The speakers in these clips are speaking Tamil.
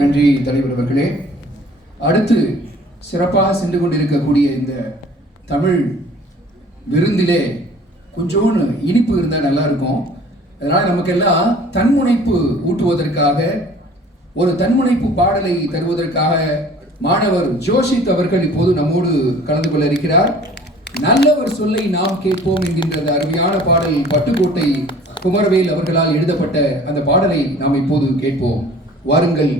நன்றி தலைவர் அவர்களே. அடுத்து சிறப்பாக சென்று கொண்டிருக்கக்கூடிய இந்த தமிழ் விருந்திலே கொஞ்சோன்னு இனிப்பு இருந்தால் நல்லா இருக்கும். அதனால் நமக்கெல்லாம் தன்முனைப்பு ஊட்டுவதற்காக ஒரு தன்முனைப்பு பாடலை தருவதற்காக மாணவர் ஜோஷித் அவர்கள் இப்போது நம்மோடு கலந்து கொள்ள இருக்கிறார். நல்லவர் சொல்லை நாம் கேட்போம் என்கின்ற அருமையான பாடல் பட்டுக்கோட்டை குமரவேல் அவர்களால் எழுதப்பட்ட அந்த பாடலை நாம் இப்போது கேட்போம். வாருங்கள்.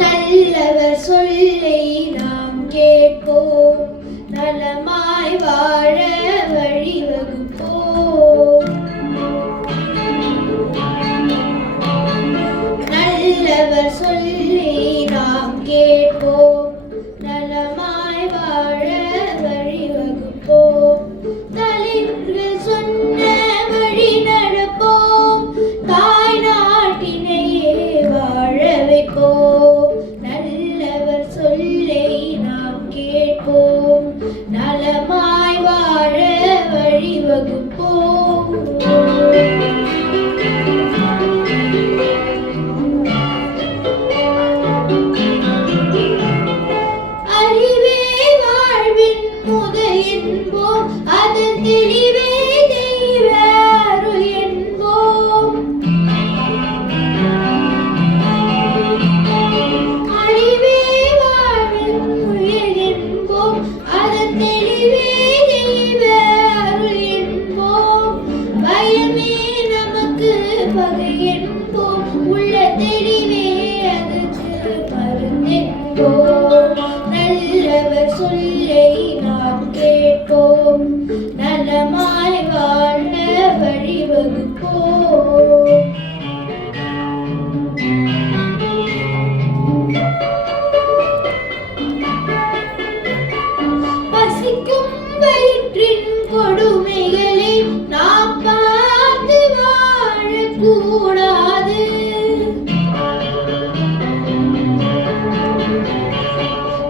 நல்லவர் சொல்லை நாம் கேட்போம், நலமாய் வாழ வழிவகுப்போம். நல்லவர் சொல்லை நாம் கேட்போம், நலமாய் வாழ வழிவகுப்போம். தலைவர்கள் சொன்ன வழி நடப்போம், தாய் நாட்டினையே வாழ வைப்போம். நல்லவர் சொல்லை நாம் கேட்போம், நலமாய் வாழ வழிவகுப்போம். அறிவே வாழ்வின் முதல் என்போம், அதன் தெளிவே தெய்வ அருள் என்போம். அறிவே வாழ்வின் முதல் என்போம், அதன் தெளிவே தெய்வ அருள் என்போம். பயமே நமக்கு பகை என்போம், உள்ள தெளிவே அதுக்கு மருந்தென்போம். நல்லவர் சொல்லை நாம் கேட்போம், நலமாய் வாழ வழிவகுப்போம். பசிக்கும் வயிற்றின் கொடுமைகளை நாம் பார்த்து வாழக்கூடாது.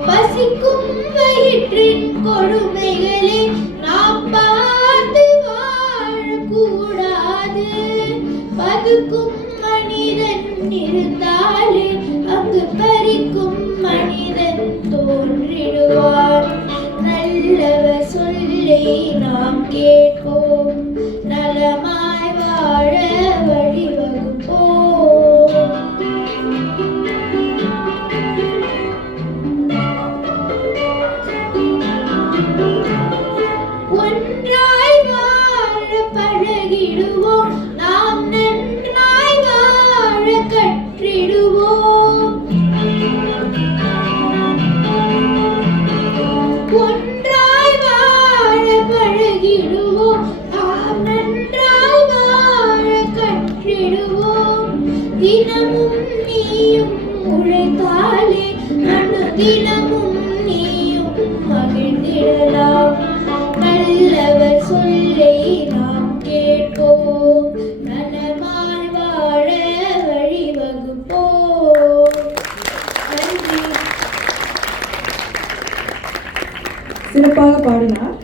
பசிக்கும் வயிற்றின் கொடுமைகளை நாம் பார்த்து வாழக்கூடாது. பதுக்கும் மனிதன் இருந்தாலே அங்கு பறிக்கும் மனிதன் தோன்றிடுவார். நல்லவர் சொல்லை நாம் கேட்போம், நலமாய் வாழ வழிவகுப்போம். ஒன்றாய் வாழ பழகிடுவோம், நாம் நன்றாய் வாழ கற்றிடுவோம். ஒன்றாய் வாழ பழகிடுவோம், நாம் நன்றாய் வாழ கற்றிடுவோம். தினமும் நீயும் உழைத்தாலே தினமும் நீயும் மகிழ்ந்திடலாம். நல்லவர் சொல்லை நாம் கேட்போம், நலமாய் வாழ வழிவகுப்போம். நன்றி. சிறப்பாக பாடினார்.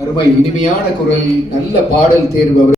அருமை, இனிமையான குரல், நல்ல பாடல் தேர்வு.